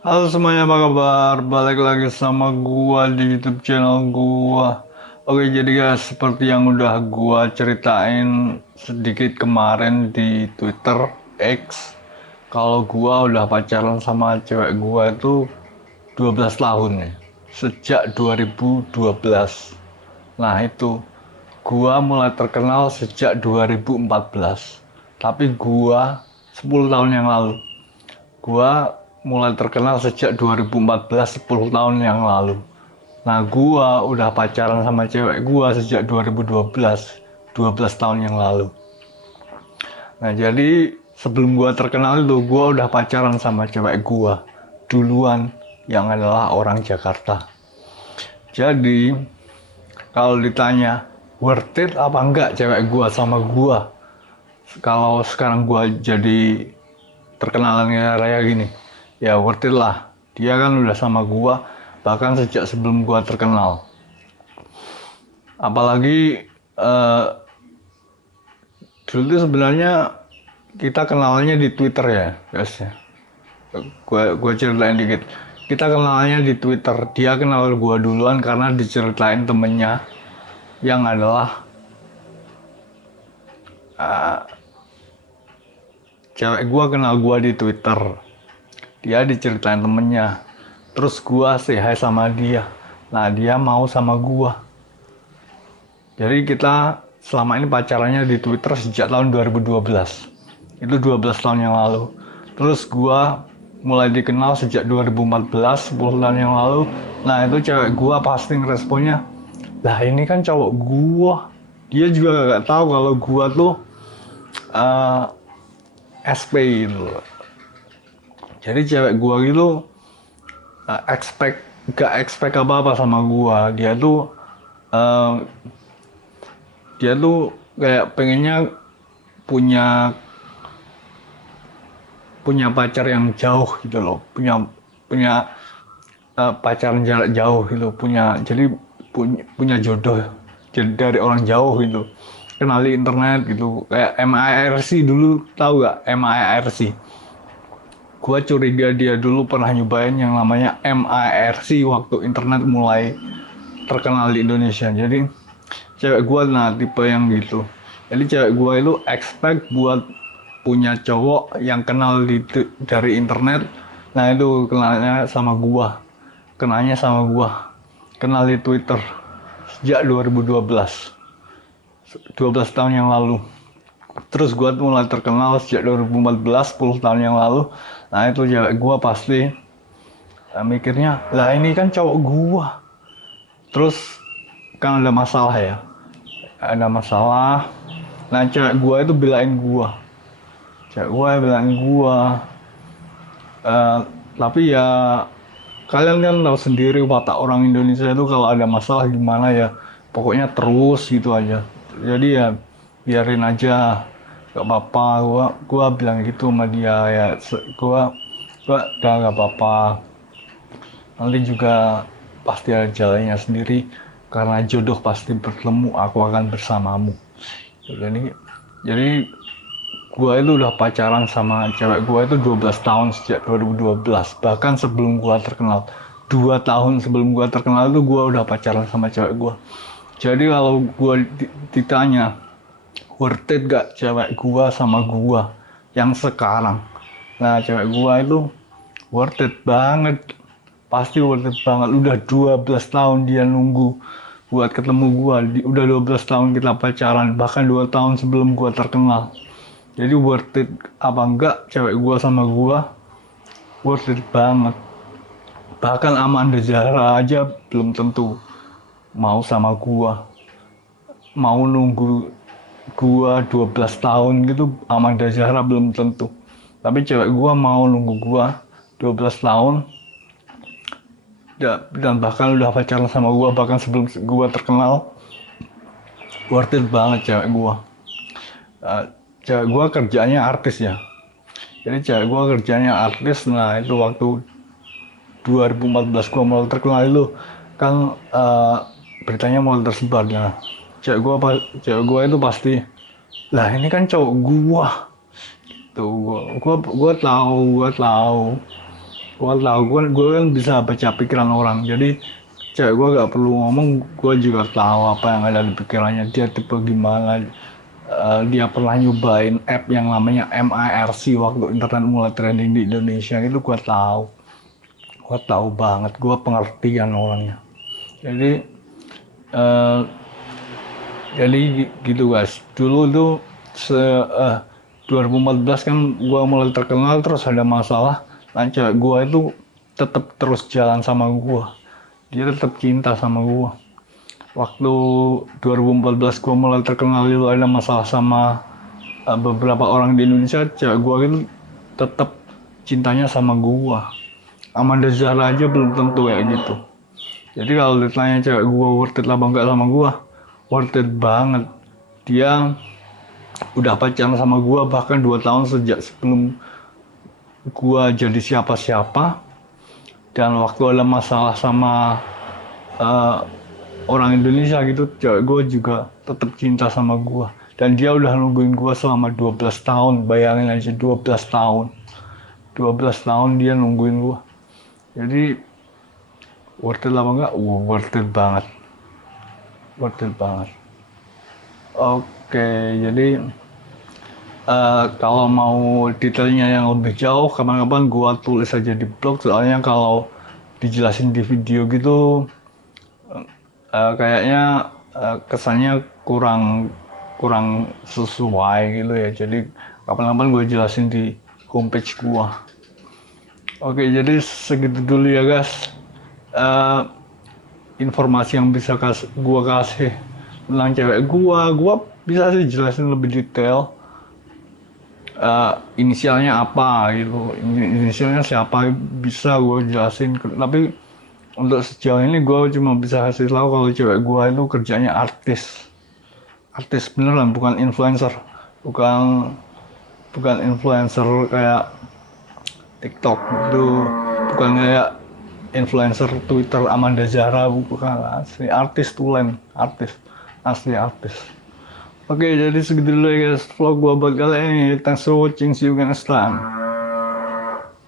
Halo semuanya, apa kabar? Balik lagi sama gua di YouTube channel gua. Oke, jadi guys, seperti yang udah gua ceritain sedikit kemarin di Twitter X, kalau gua udah pacaran sama cewek gua itu 12 tahun ya. Sejak 2012. Nah, itu gua mulai terkenal sejak 2014. Tapi gua 10 tahun yang lalu. Gua mulai terkenal sejak 2014, 10 tahun yang lalu. Nah, gua udah pacaran sama cewek gua sejak 2012, 12 tahun yang lalu. Nah, jadi sebelum gua terkenal itu, gua udah pacaran sama cewek gua duluan yang adalah orang Jakarta. Jadi, kalau ditanya worth it apa enggak cewek gua sama gua, kalau sekarang gua jadi terkenalan raya gini, ya worth it lah. Dia kan udah sama gua bahkan sejak sebelum gua terkenal. Apalagi dulu tuh sebenarnya kita kenalnya di Twitter ya guys ya. Gua ceritain dikit, kita kenalnya di Twitter. Dia kenal gua duluan karena diceritain temennya yang adalah cewek gua kenal gua di Twitter. Dia diceritain temennya, terus gua say hi sama dia. Nah, dia mau sama gua. Jadi kita selama ini pacarannya di Twitter sejak tahun 2012. Itu 12 tahun yang lalu. Terus gua mulai dikenal sejak 2014, 10 tahun yang lalu. Nah, itu cewek gua pasti responnya, lah ini kan cowok gua. Dia juga gak tahu kalau gua tuh uh, SP gitu. Jadi cewek gua gitu expect gak expect apa-apa sama gua. Uh, dia tuh kayak pengennya punya punya pacar yang jauh gitu loh, punya punya pacaran jarak jauh gitu, punya jodoh jadi dari orang jauh gitu, kenali internet gitu, kayak MIRC dulu, tahu gak MIRC? Gua curiga dia dulu pernah nyobain yang namanya MIRC waktu internet mulai terkenal di Indonesia. Jadi cewek gua nah tipe yang gitu. Jadi cewek gua itu expect buat punya cowok yang kenal dari internet. Nah, itu kenalnya sama gua. Kenalnya sama gua. Kenal di Twitter sejak 2012. 12 tahun yang lalu. Terus gua mulai terkenal sejak 2014, 10 tahun yang lalu. Nah, itu cewek gua pasti mikirnya, lah ini kan cowok gua. Terus kan ada masalah ya. Ada masalah. Nah, cewek gua itu belain gua. Cewek gua belain gua. Eh, tapi ya kalian kan tahu sendiri watak orang Indonesia itu kalau ada masalah gimana ya, pokoknya terus gitu aja. Jadi ya biarin aja, gak apa-apa. Gua bilang gitu sama dia ya. Gua udah gak apa-apa, nanti juga pasti ada jalannya sendiri, karena jodoh pasti bertemu, aku akan bersamamu. Jadi gua itu udah pacaran sama cewek gua itu 12 tahun sejak 2012, bahkan sebelum gua terkenal. 2 tahun sebelum gua terkenal itu gua udah pacaran sama cewek gua. Jadi kalau gua ditanya worth it gak cewek gua sama gua yang sekarang, nah cewek gua itu worth it banget, pasti worth it banget. Udah 12 tahun dia nunggu buat ketemu gua. Udah 12 tahun kita pacaran, bahkan 2 tahun sebelum gua terkenal. Jadi worth it apa enggak cewek gua sama gua? Worth it banget. Bahkan Amanda Zahra aja belum tentu mau sama gua. Mau nunggu gua 12 tahun gitu, Amanda Zahra belum tentu. Tapi cewek gua mau nunggu gua 12 tahun. Dan bahkan udah pacaran sama gua bahkan sebelum gua terkenal. Worth it banget cewek gua. Cewek gua kerjanya artis ya. Jadi cewek gue kerjanya artis. Nah, itu waktu 2014 gue mulai terkenal itu kan beritanya mulai tersebar. Nah, cewek gue itu pasti, lah ini kan cowok gue. Tuh gue tahu. Gua tahu, gue kan bisa baca pikiran orang. Jadi cewek gue gak perlu ngomong, gue juga tahu apa yang ada di pikirannya. Dia tipe gimana. Dia pernah nyobain app yang namanya MIRC waktu internet mulai trending di Indonesia, itu gue tahu banget, gue pengertian orangnya. Jadi eh, gitu guys, dulu tuh 2014 kan gue mulai terkenal, terus ada masalah. Nah cewek gue itu tetap terus jalan sama gue, dia tetap cinta sama gue. Waktu 2014 gue mulai terkenal itu ada masalah sama beberapa orang di Indonesia, cewek gue itu tetap cintanya sama gue. Amanda Zahra aja belum tentu kayak gitu. Jadi kalau ditanya cewek gue worth it apa enggak sama gue, worth it banget. Dia udah pacaran sama gue bahkan 2 tahun sejak sebelum gue jadi siapa-siapa. Dan waktu ada masalah sama uh, orang Indonesia gitu, cewek gue juga tetap cinta sama gue. Dan dia udah nungguin gue selama 12 tahun, bayangin aja 12 tahun. 12 tahun dia nungguin gue. Jadi worth it apa enggak? Worth it banget. Worth it banget. Oke, jadi kalau mau detailnya yang lebih jauh, kapan-kapan gua tulis aja di blog. Soalnya kalau dijelasin di video gitu, kayaknya kesannya kurang kurang sesuai gitu ya. Jadi kapan-kapan gue jelasin di homepage gua. Oke, jadi segitu dulu ya guys. Eh, Informasi yang bisa gua kasih tentang cewek gua bisa sih jelasin lebih detail. Inisialnya apa gitu, inisialnya siapa bisa gue jelasin. Tapi untuk sejauh ini gue cuma bisa kasih tahu kalau cewek gue itu kerjanya artis beneran, bukan influencer, bukan bukan influencer kayak TikTok gitu, bukan kayak influencer Twitter Amanda Zahra, bukan. Asli artis tulen, asli artis. Oke, jadi segitu dulu ya guys vlog gua buat kali ini. Thanks for watching, see you next time.